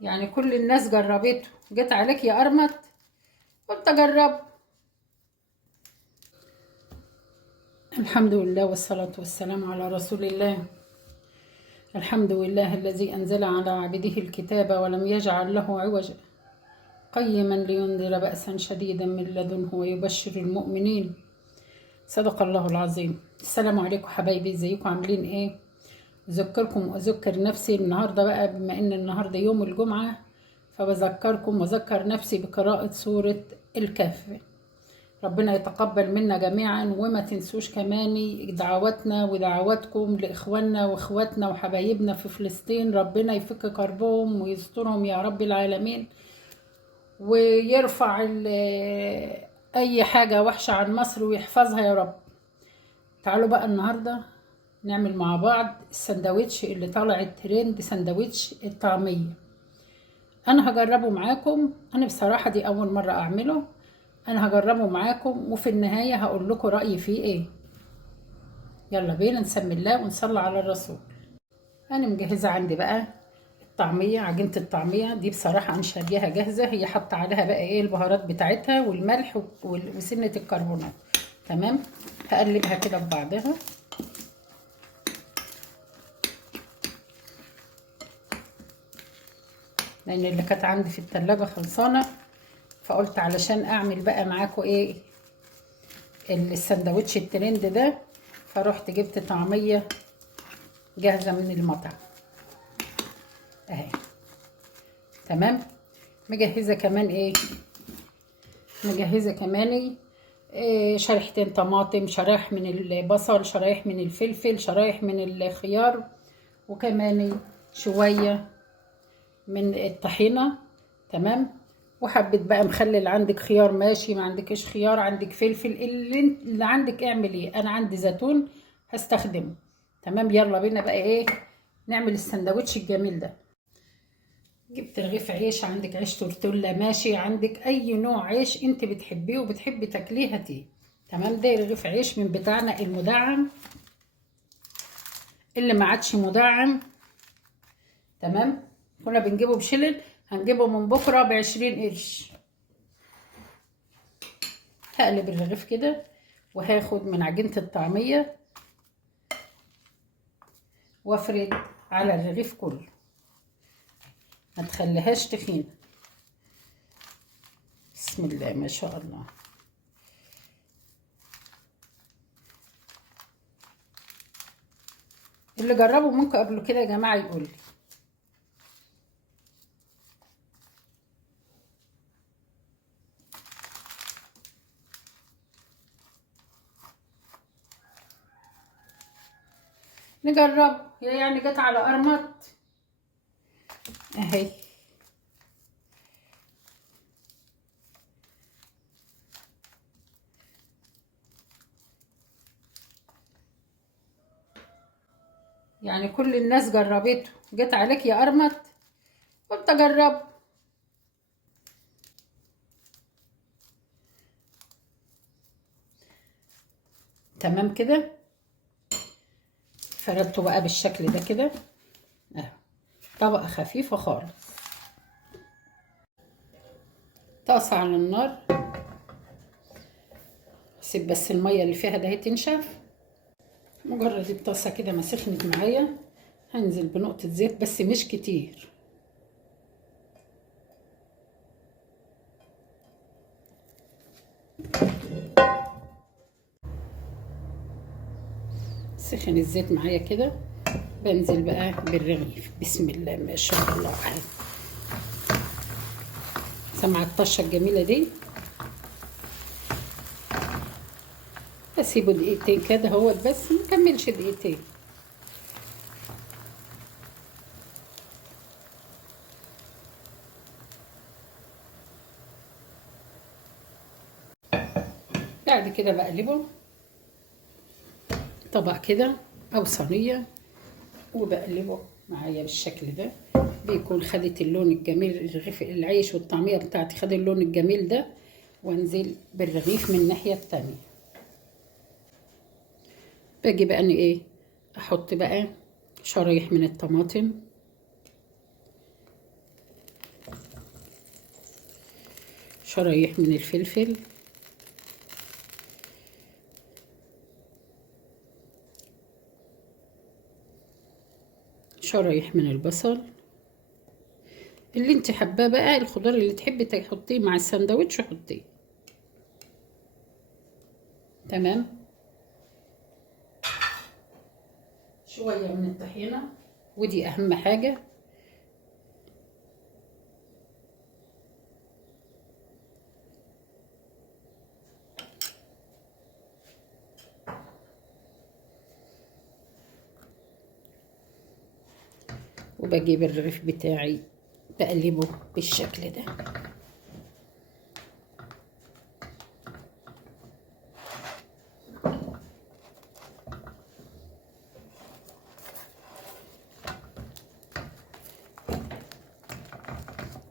يعني كل الناس جربته، جت عليك يا أرمط؟ قلت أجرب. الحمد لله والصلاة والسلام على رسول الله. الحمد لله الذي أنزل على عبده الكتاب ولم يجعل له عوجا قيما لينذر بأسا شديدا من لدنه ويبشر المؤمنين. صدق الله العظيم. السلام عليكم حبايبي، ازيكم عاملين ايه؟ أذكركم وأذكر نفسي النهاردة بقى، بما إن النهاردة يوم الجمعة، فبذكركم وذكر نفسي بقراءة سورة الكهف. ربنا يتقبل منا جميعا، وما تنسوش كمان دعواتنا ودعواتكم لإخواننا وإخواتنا وحبايبنا في فلسطين. ربنا يفك كربهم ويسترهم يا رب العالمين، ويرفع أي حاجة وحشة عن مصر ويحفظها يا رب. تعالوا بقى النهاردة نعمل مع بعض السندوتش اللي طالع الترند، سندوتش الطعمية. أنا هجربه معاكم، أنا بصراحة دي أول مرة أعمله. أنا هجربه معاكم وفي النهاية هقول لكم رأيي فيه إيه. يلا بينا نسمي الله ونصلي على الرسول. أنا مجهزة عندي بقى الطعمية، عجينة الطعمية دي بصراحة أنا شارياها جاهزة، هي حط عليها بقى إيه البهارات بتاعتها والملح وسنة الكربونات. تمام، هقلبها كده ببعضها. لان اللي كانت عندي في التلاجة خلصانه، فقلت علشان اعمل بقى معاكم ايه السندوتش الترند ده، فروحت جبت طعميه جاهزه من المطعم اهي. تمام، مجهزه كمان ايه، مجهزه كمان إيه، شريحتين طماطم، شرايح من البصل، شرايح من الفلفل، شرايح من الخيار، وكمان شويه من الطحينه. تمام، وحبة بقى مخلل، عندك خيار ماشي، ما عندكش خيار عندك فلفل، اللي عندك اعمليه. انا عندي زيتون هستخدمه. تمام، يلا بينا بقى ايه نعمل السندوتش الجميل ده. جبت رغيف عيش، عندك عيش تورتيلا ماشي، عندك اي نوع عيش انت بتحبيه وبتحبي تاكليه هاتيه. تمام، ده رغيف عيش من بتاعنا المدعم، اللي ما عادش مدعم. تمام، كنا بنجيبه بشلل، هنجيبه من بكره ب20 قرش. هقلب الرغيف كده وهاخد من عجينة الطعمية وافرد على الرغيف كله، ما تخليهاش تخينة. بسم الله ما شاء الله. اللي جربوا ممكن قبل كده يا جماعة يقول لي. نجرب، يعني جت على قرمط اهي. يعني كل الناس جربته، جت عليك يا قرمط؟ قلت اجرب. تمام كده، فردته بقى بالشكل ده كده اهو، طبقة خفيفة خالص. طاسة على النار، سيب بس المية اللي فيها ده تنشف. مجرد الطاسة كده ما سخنت معايا، هنزل بنقطة زيت بس مش كتير. سخن الزيت معايا كده، بنزل بقى بالرغيف. بسم الله ما شاء الله اهي. سمع الطشه الجميله دي، اسيبه دقيقتين كده اهوت، بس مكملش دقيقتين. بعد كده بقلبه طبق كده او صينيه، وبقلبه معايا بالشكل ده، بيكون خدت اللون الجميل. الرغيف العيش والطعميه بتاعتي خد اللون الجميل ده، وانزل بالرغيف من الناحيه التانيه. باجي بقى ان ايه، احط بقى شرايح من الطماطم، شرايح من الفلفل، شرايح من البصل، اللي انت حباه بقى، الخضار اللي تحبي تحطيه مع السندوتش حطيه. تمام. شوية من الطحينة، ودي اهم حاجة. وبجيب الرغيف بتاعي بقلبه بالشكل ده.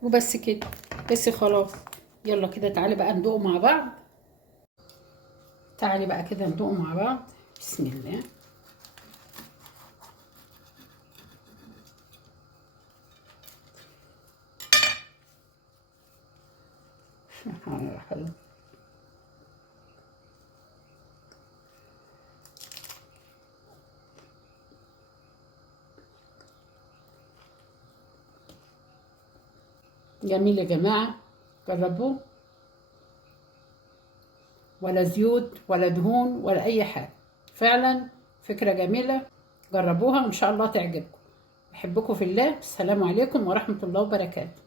وبس كده، بس خلاص. يلا كده تعالي بقى ندوق مع بعض. تعالي بقى كده ندوق مع بعض. بسم الله. حلو. جميل يا جماعة، جربوه. ولا زيوت ولا دهون ولا أي حاجة، فعلا فكرة جميلة. جربوها وإن شاء الله تعجبكم. بحبكم في الله. السلام عليكم ورحمة الله وبركاته.